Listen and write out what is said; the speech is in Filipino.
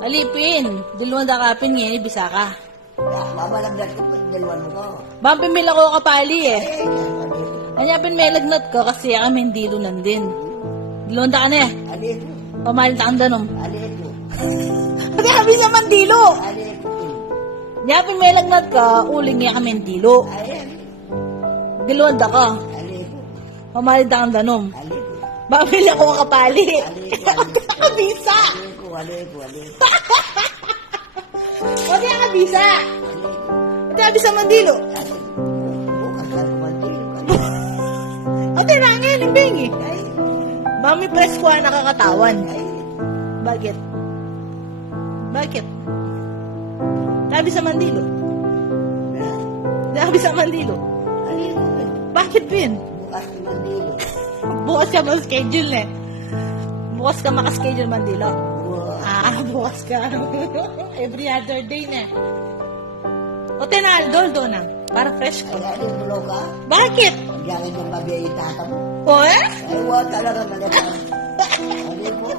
Alipin. Diluan da kapin ngayon, bisa ka. Mamalagdat ko, dalwan mo ko. Bampin may lako kapali eh. Alipin. Anyapin may lagnat ko kasi kami hindi lunan din. Diluan da ka na eh. Alipin. Pamalit ang danom. Alipin. Pati kami sa mandilo. Alipin. Anyapin may lagnat ka, uling niya kami mandilo. Ayan. Diluan da ka. Alipin. Pamalit ang danom. Alipin. Bampin ako kapali. Alipin. Kabisa. Alipin. Alipin. Pati ang kabisa. Pati kabisa mandilo. Bukas ka kumaldilo. Ate, nangin, limbing eh. Mami, presko ang nakakatawan. Bakit? Bakit? Tabi sa mandilo. Tabi sa mandilo. Bakit, Pin? Bukas ka mandilo. Bukas ka ma-schedule eh. Bukas ka makaschedule mandilo. Bukas ka. Every other day na. O, Aldo na. Para fresh ko. Ay, alin mo ka? Bakit? Diyan yung pabiyay tata mo. O, eh? Ay, wala talaga talaga. Alin mo?